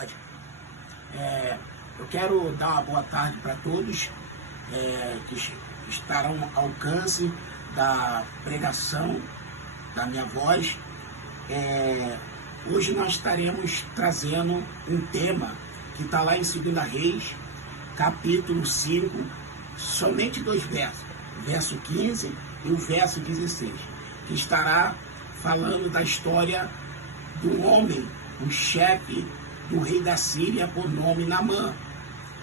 Pode. Eu quero dar uma boa tarde para todos que estarão ao alcance da pregação da minha voz. Hoje nós estaremos trazendo um tema que está lá em 2 Reis, capítulo 5, somente 2 versos, o verso 15 e o verso 16, que estará falando da história do homem, o chefe do rei da Síria, por nome Naamã.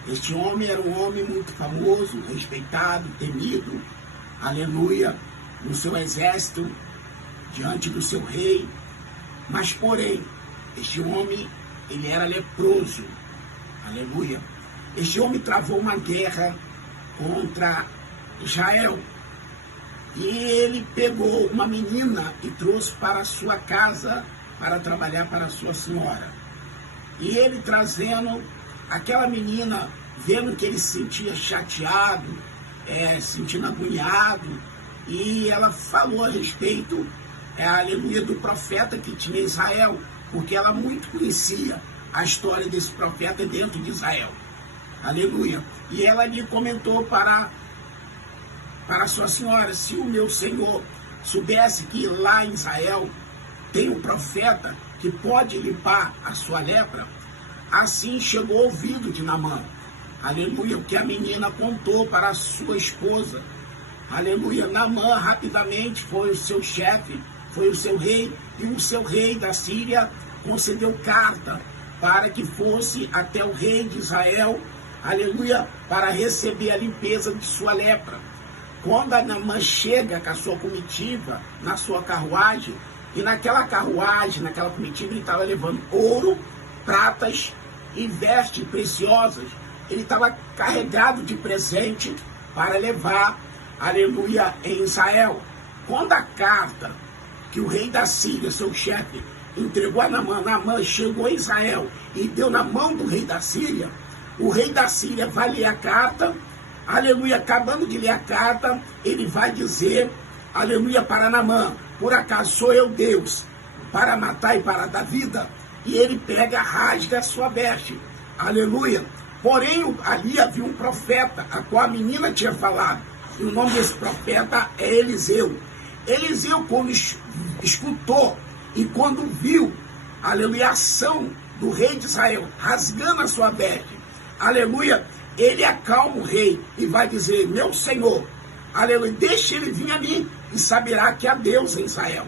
Este homem era um homem muito famoso, respeitado, temido, aleluia, no seu exército, diante do seu rei. Mas, porém, este homem, ele era leproso, aleluia. Este homem travou uma guerra contra Israel. E ele pegou uma menina e trouxe para a sua casa para trabalhar para a sua senhora. E ele trazendo aquela menina, vendo que ele se sentia chateado, sentindo agoniado, e ela falou a respeito, aleluia, do profeta que tinha em Israel, porque ela muito conhecia a história desse profeta dentro de Israel, aleluia. E ela lhe comentou para a sua senhora: se o meu senhor soubesse que lá em Israel tem um profeta que pode limpar a sua lepra. Assim chegou ao ouvido de Naamã, aleluia, o que a menina contou para a sua esposa, aleluia. Naamã rapidamente foi o seu chefe, foi o seu rei, e o seu rei da Síria concedeu carta para que fosse até o rei de Israel, aleluia, para receber a limpeza de sua lepra. Quando a Naamã chega com a sua comitiva na sua carruagem, e naquela carruagem, naquela comitiva, ele estava levando ouro, pratas e vestes preciosas. Ele estava carregado de presente para levar, aleluia, em Israel. Quando a carta que o rei da Síria, seu chefe, entregou a Naamã, Naamã chegou a Israel e deu na mão do rei da Síria, o rei da Síria vai ler a carta, aleluia. Acabando de ler a carta, ele vai dizer, aleluia, para Naamã: por acaso sou eu Deus para matar e para dar vida? E ele pega, rasga a sua veste, aleluia. Porém, ali havia um profeta, a qual a menina tinha falado, e o nome desse profeta é Eliseu. Eliseu, quando escutou e quando viu, aleluia, a ação do rei de Israel, rasgando a sua veste, aleluia, ele acalma o rei e vai dizer: meu senhor, aleluia, deixe ele vir a mim e saberá que há Deus em Israel.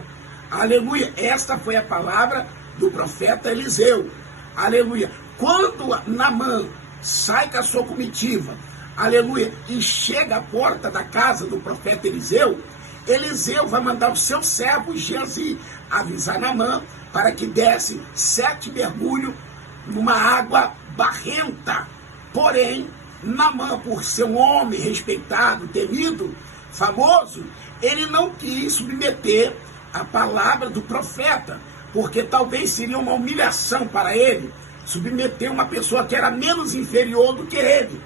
Aleluia. Esta foi a palavra do profeta Eliseu. Aleluia. Quando Naamã sai com a sua comitiva, aleluia, e chega à porta da casa do profeta Eliseu, Eliseu vai mandar o seu servo Geazi avisar Naamã para que desse 7 mergulhos numa água barrenta. Porém, Naamã, por ser um homem respeitado, temido, famoso, ele não quis submeter a palavra do profeta, porque talvez seria uma humilhação para ele submeter uma pessoa que era menos inferior do que ele.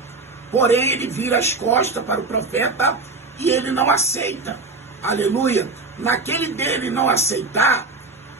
Porém, ele vira as costas para o profeta e ele não aceita. Aleluia. Naquele dele não aceitar,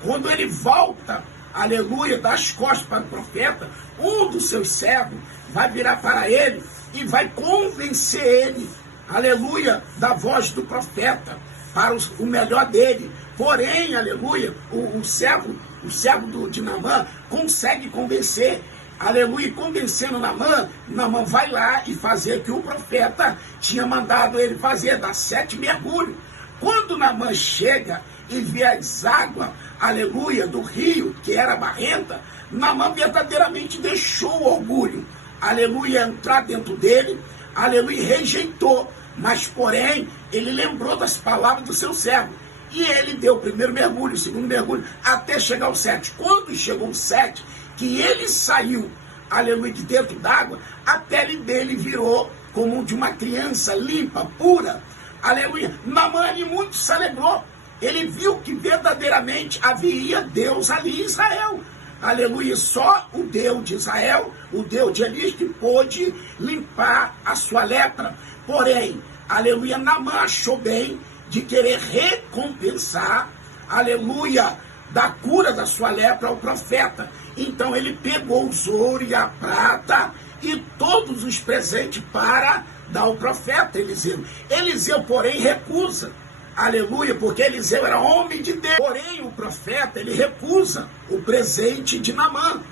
quando ele volta, aleluia, das costas para o profeta, um dos seus servos vai virar para ele e vai convencer ele, aleluia, da voz do profeta, para o melhor dele. Porém, aleluia, o servo de Naamã consegue convencer, aleluia, convencendo Naamã, Naamã vai lá e fazer o que o profeta tinha mandado ele fazer, dar 7 mergulhos. Quando Naamã chega e vê as águas, aleluia, do rio, que era barrenta, Naamã verdadeiramente deixou o orgulho, aleluia, entrar dentro dele, aleluia, e rejeitou. Mas, porém, ele lembrou das palavras do seu servo. E ele deu o primeiro mergulho, o segundo mergulho, até chegar ao 7. Quando chegou o 7, que ele saiu, aleluia, de dentro d'água, a pele dele virou como de uma criança limpa, pura. Aleluia. Naamã muito se alegrou. Ele viu que verdadeiramente havia Deus ali em Israel. Aleluia. Só o Deus de Israel, o Deus de Elias, que pôde limpar a sua lepra. Porém, aleluia, Naamã achou bem de querer recompensar, aleluia, da cura da sua lepra ao profeta. Então ele pegou os ouro e a prata e todos os presentes para dar ao profeta Eliseu. Eliseu, porém, recusa. Aleluia, porque Eliseu era homem de Deus. Porém, o profeta, ele recusa o presente de Naamã.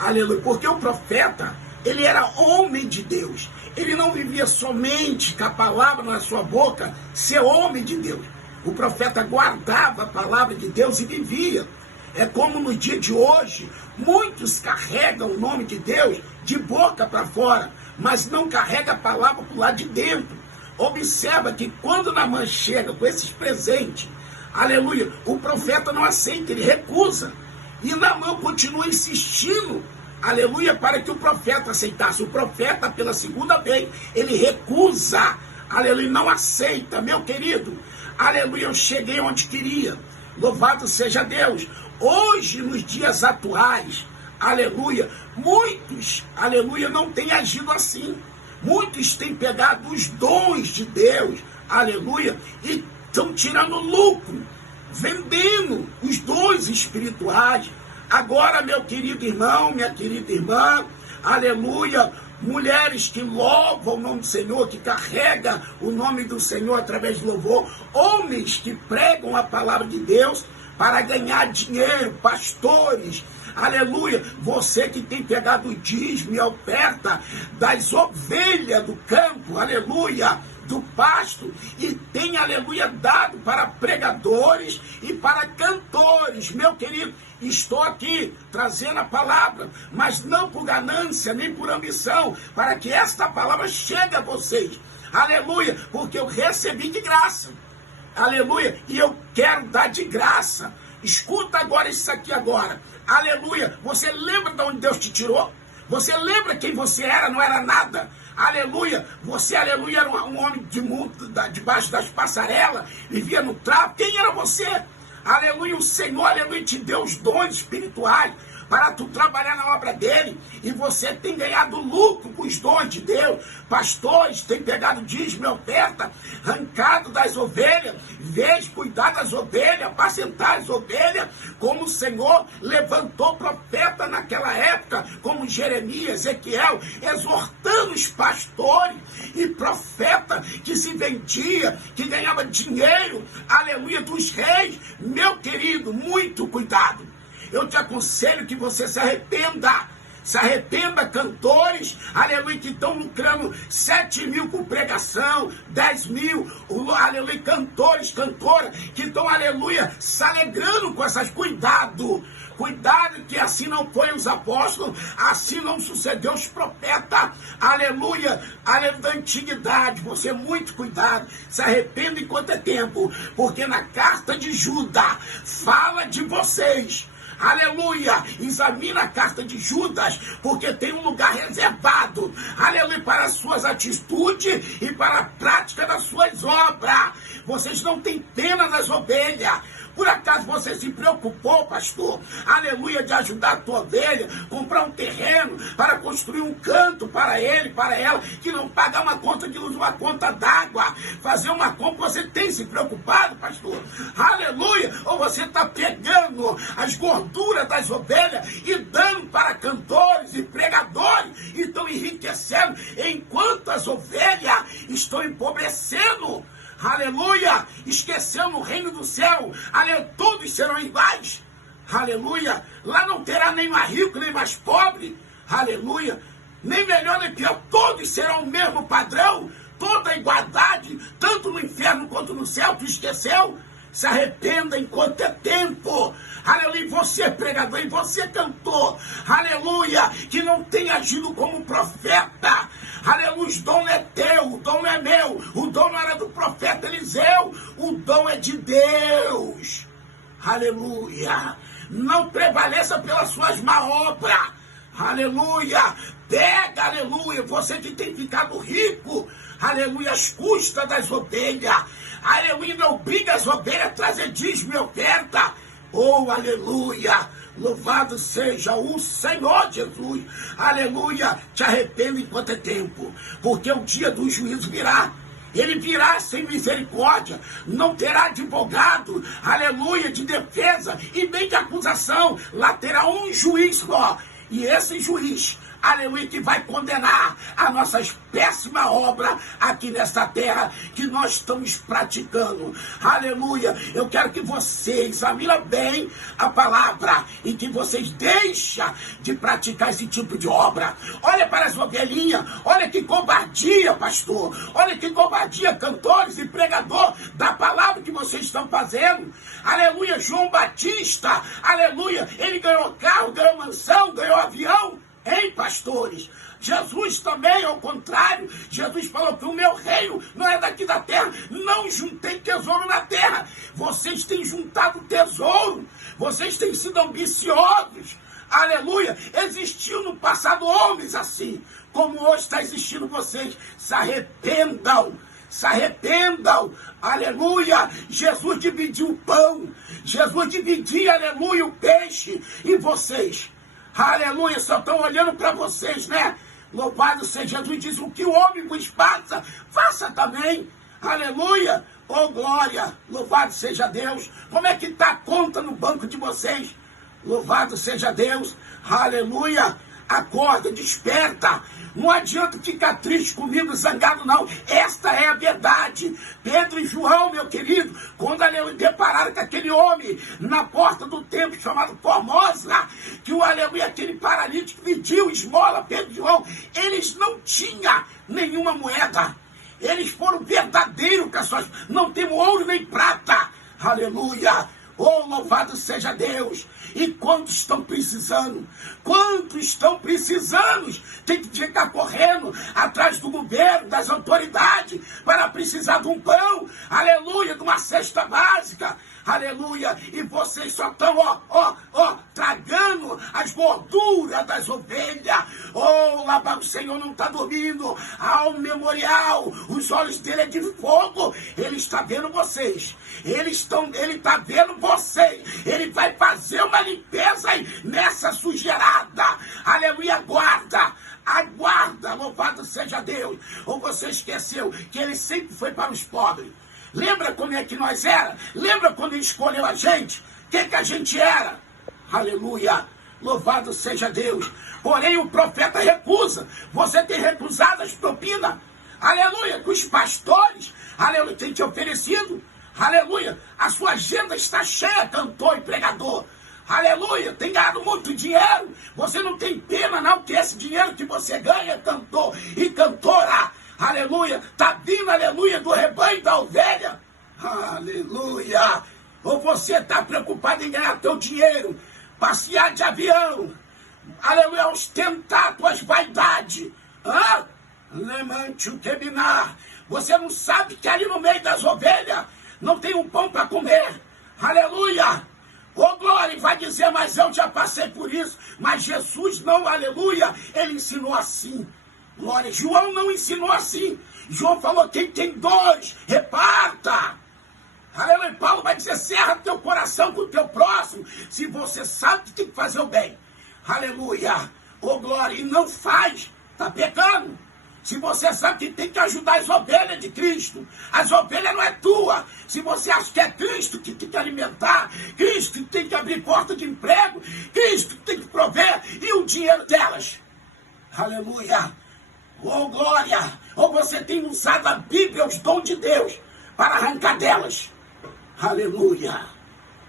Aleluia, porque o profeta, ele era homem de Deus. Ele não vivia somente com a palavra na sua boca, ser homem de Deus. O profeta guardava a palavra de Deus e vivia. É como no dia de hoje, muitos carregam o nome de Deus de boca para fora, mas não carrega a palavra para o lado de dentro. Observa que quando Naamã chega com esses presentes, aleluia, o profeta não aceita, ele recusa. E Naamã continua insistindo, aleluia, para que o profeta aceitasse. O profeta, pela segunda vez, ele recusa, aleluia, não aceita. Meu querido, aleluia, eu cheguei onde queria. Louvado seja Deus. Hoje, nos dias atuais, aleluia, muitos, aleluia, não têm agido assim. Muitos têm pegado os dons de Deus, aleluia, e estão tirando lucro, vendendo os dons espirituais. Agora, meu querido irmão, minha querida irmã, aleluia, mulheres que louvam o nome do Senhor, que carregam o nome do Senhor através do louvor, homens que pregam a palavra de Deus para ganhar dinheiro, pastores, aleluia, você que tem pegado o dízimo e a oferta das ovelhas do campo, aleluia, do pasto, e tem, aleluia, dado para pregadores e para cantores. Meu querido, estou aqui trazendo a palavra, mas não por ganância, nem por ambição, para que esta palavra chegue a vocês, aleluia, porque eu recebi de graça, aleluia, e eu quero dar de graça. Escuta agora isso aqui agora, aleluia. Você lembra de onde Deus te tirou? Você lembra quem você era? Não era nada, aleluia. Você, aleluia, era um homem de mundo, debaixo das passarelas, vivia no tráfico. Quem era você? Aleluia, o Senhor, aleluia, te deu os dons espirituais para tu trabalhar na obra dele, e você tem ganhado lucro com os dons de Deus. Pastores têm pegado dízimo e oferta, arrancado das ovelhas, vez cuidar das ovelhas, apacentar as ovelhas, como o Senhor levantou profeta naquela época, como Jeremias, Ezequiel, exortando os pastores e profeta que se vendia, que ganhava dinheiro, aleluia, dos reis. Meu querido, muito cuidado. Eu te aconselho que você se arrependa. Se arrependa, cantores, aleluia, que estão lucrando 7 mil com pregação, 10 mil, aleluia, cantores, cantoras, que estão, aleluia, se alegrando com essas. Cuidado, cuidado, que assim não foi os apóstolos, assim não sucedeu os profetas, aleluia, aleluia, da antiguidade. Você, muito cuidado, se arrependa enquanto é tempo, porque na carta de Judas fala de vocês. Aleluia, examina a carta de Judas, porque tem um lugar reservado, aleluia, para as suas atitudes e para a prática das suas obras. Vocês não têm pena das ovelhas. Por acaso você se preocupou, pastor, aleluia, de ajudar a tua ovelha, comprar um terreno para construir um canto para ele, para ela, que não pagar uma conta de luz, uma conta d'água, fazer uma compra? Você tem se preocupado, pastor? Aleluia! Ou você está pegando as gorduras das ovelhas e dando para cantores e pregadores, e estão enriquecendo, enquanto as ovelhas estão empobrecendo? Aleluia, esquecendo o reino do céu, aleluia, todos serão iguais, aleluia, lá não terá nem mais rico, nem mais pobre, aleluia, nem melhor nem pior, todos serão o mesmo padrão, toda a igualdade, tanto no inferno quanto no céu. Tu esqueceu? Se arrependa enquanto é tempo, aleluia. E você, pregador, e você, cantor, aleluia, que não tem agido como profeta, aleluia, o dom é teu, o dom é meu, o dom não era do profeta Eliseu, o dom é de Deus, aleluia. Não prevaleça pelas suas manobras, aleluia. Pega, aleluia, você que tem ficado rico, aleluia, às custas das ovelhas, aleluia, não obriga as ovelhas a trazer dízimo e oferta. Oh, aleluia, louvado seja o Senhor Jesus, aleluia. Te arrependa enquanto é tempo, porque o dia do juízo virá. Ele virá sem misericórdia, não terá advogado, aleluia, de defesa e nem de acusação. Lá terá um juiz só. E esse juiz, aleluia, que vai condenar a nossa péssima obra aqui nesta terra que nós estamos praticando. Aleluia. Eu quero que você examine bem a palavra e que vocês deixem de praticar esse tipo de obra. Olha para as ovelhinhas, olha que covardia, pastor. Olha que covardia, cantores e pregador da palavra que vocês estão fazendo. Aleluia, João Batista, aleluia, ele ganhou carro, ganhou mansão, ganhou avião. Hein, pastores? Jesus também, ao contrário, Jesus falou que o meu reino não é daqui da terra. Não juntei tesouro na terra. Vocês têm juntado tesouro. Vocês têm sido ambiciosos. Aleluia. Existiu no passado homens assim, como hoje está existindo vocês. Se arrependam. Se arrependam, aleluia. Jesus dividiu o pão, Jesus dividia, aleluia, o peixe, e vocês, aleluia, só estão olhando para vocês, né? Louvado seja Jesus, diz: o que o homem vos faça, faça também, aleluia. Oh glória, louvado seja Deus. Como é que está a conta no banco de vocês? Louvado seja Deus, aleluia. Acorda, desperta. Não adianta ficar triste comigo, zangado, não. Esta é a verdade. Pedro e João, meu querido, quando depararam com aquele homem na porta do templo chamado Formosa, que o aleluia, aquele paralítico pediu esmola, Pedro e João, eles não tinham nenhuma moeda. Eles foram verdadeiros com as suas... Não temos ouro nem prata. Aleluia. Oh, louvado seja Deus. E quantos estão precisando? Quantos estão precisando? Tem que ficar correndo atrás do governo, das autoridades, para precisar de um pão, aleluia, de uma cesta básica, aleluia. E vocês só estão, tragando as gorduras das ovelhas. Oh, lá para o Senhor não está dormindo. Há um memorial, os olhos dele é de fogo. Ele está vendo vocês. Ele está vendo vocês. Ele vai fazer uma limpeza aí nessa sujeirada. Aleluia, aguarda, louvado seja Deus. Ou você esqueceu que ele sempre foi para os pobres? Lembra como é que nós era? Lembra quando ele escolheu a gente? O que a gente era? Aleluia, louvado seja Deus. Porém o profeta recusa. Você tem recusado as propinas? Aleluia, que os pastores, aleluia, têm te oferecido. Aleluia, a sua agenda está cheia, cantor e pregador. Aleluia, tem ganhado muito dinheiro. Você não tem pena não, que esse dinheiro que você ganha, cantor e cantora, aleluia, está vindo, aleluia, do rebanho da ovelha. Aleluia. Ou você está preocupado em ganhar teu dinheiro, passear de avião, aleluia, ostentar tuas vaidades. Levante o quebinar. Você não sabe que ali no meio das ovelhas não tem um pão para comer. Aleluia. Ô glória, vai dizer: mas eu já passei por isso. Mas Jesus não, aleluia, ele ensinou assim. Glória, João não ensinou assim. João falou: quem tem dores, reparta. Aleluia. Paulo vai dizer: cerra teu coração com o teu próximo. Se você sabe que tem que fazer o bem, aleluia, ô glória, e não faz, está pecando. Se você sabe que tem que ajudar as ovelhas de Cristo, as ovelhas não é tua. Se você acha que é Cristo que tem que alimentar, Cristo que tem que abrir porta de emprego, Cristo que tem que prover, e o dinheiro delas, aleluia, oh glória, ou você tem usado a Bíblia, os dons de Deus, para arrancar delas, aleluia,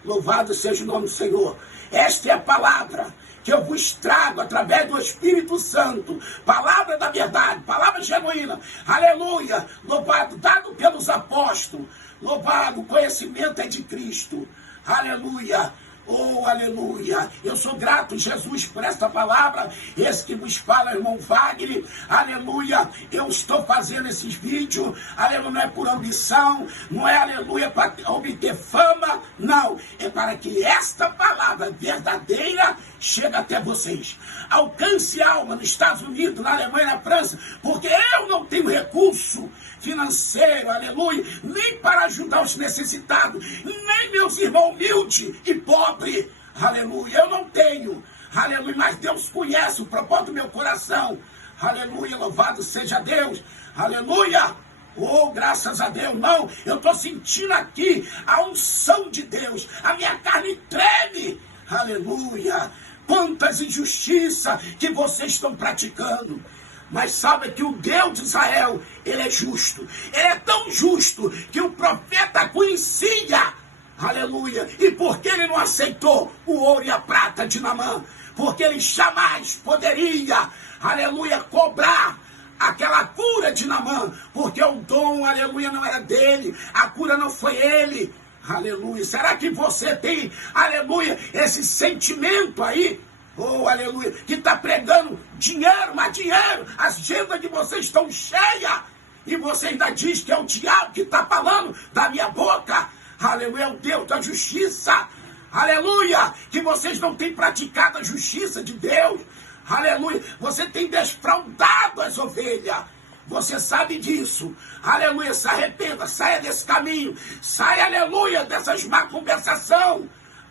louvado seja o nome do Senhor. Esta é a palavra que eu vos trago através do Espírito Santo, palavra da verdade, palavra genuína, aleluia, louvado, dado pelos apóstolos, louvado, o conhecimento é de Cristo, aleluia. Oh, aleluia, eu sou grato, Jesus, por esta palavra. Esse que vos fala, irmão Wagner, aleluia, eu estou fazendo esses vídeos, aleluia, não é por ambição, não é, aleluia, para obter fama, não, é para que esta palavra verdadeira chegue até vocês, alcance alma nos Estados Unidos, na Alemanha, na França, porque eu não tenho recurso financeiro, aleluia, nem para ajudar os necessitados, nem meus irmãos humildes e pobres, aleluia, eu não tenho, aleluia, mas Deus conhece o propósito do meu coração, aleluia, louvado seja Deus, aleluia, Oh, graças a Deus, não, eu estou sentindo aqui a unção de Deus, a minha carne treme, aleluia, quantas injustiças que vocês estão praticando, mas sabe que o Deus de Israel, ele é justo, ele é tão justo que o profeta conhecia, aleluia, e porque ele não aceitou o ouro e a prata de Naamã, porque ele jamais poderia, aleluia, cobrar aquela cura de Naamã, porque o dom, aleluia, não era dele, a cura não foi ele, aleluia. Será que você tem, aleluia, esse sentimento aí, oh, aleluia, que está pregando dinheiro, mas dinheiro, as agendas de vocês estão cheias, e você ainda diz que é o diabo que está falando da minha boca, aleluia, é o Deus da justiça, aleluia, que vocês não têm praticado a justiça de Deus, aleluia, você tem defraudado as ovelhas, você sabe disso, aleluia, se arrependa, saia desse caminho, saia, aleluia, dessas má conversação,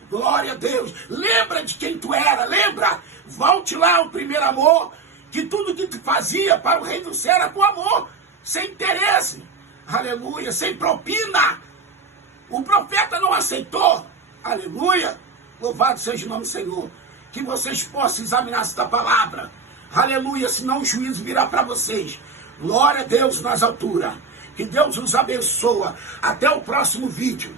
glória a Deus, lembra de quem tu era, lembra, volte lá ao primeiro amor, que tudo que tu fazia para o reino do céu era por amor, sem interesse, aleluia, sem propina, o profeta não aceitou, aleluia, louvado seja o nome do Senhor, que vocês possam examinar esta palavra, aleluia, senão o juízo virá para vocês, glória a Deus nas alturas, que Deus os abençoa, até o próximo vídeo.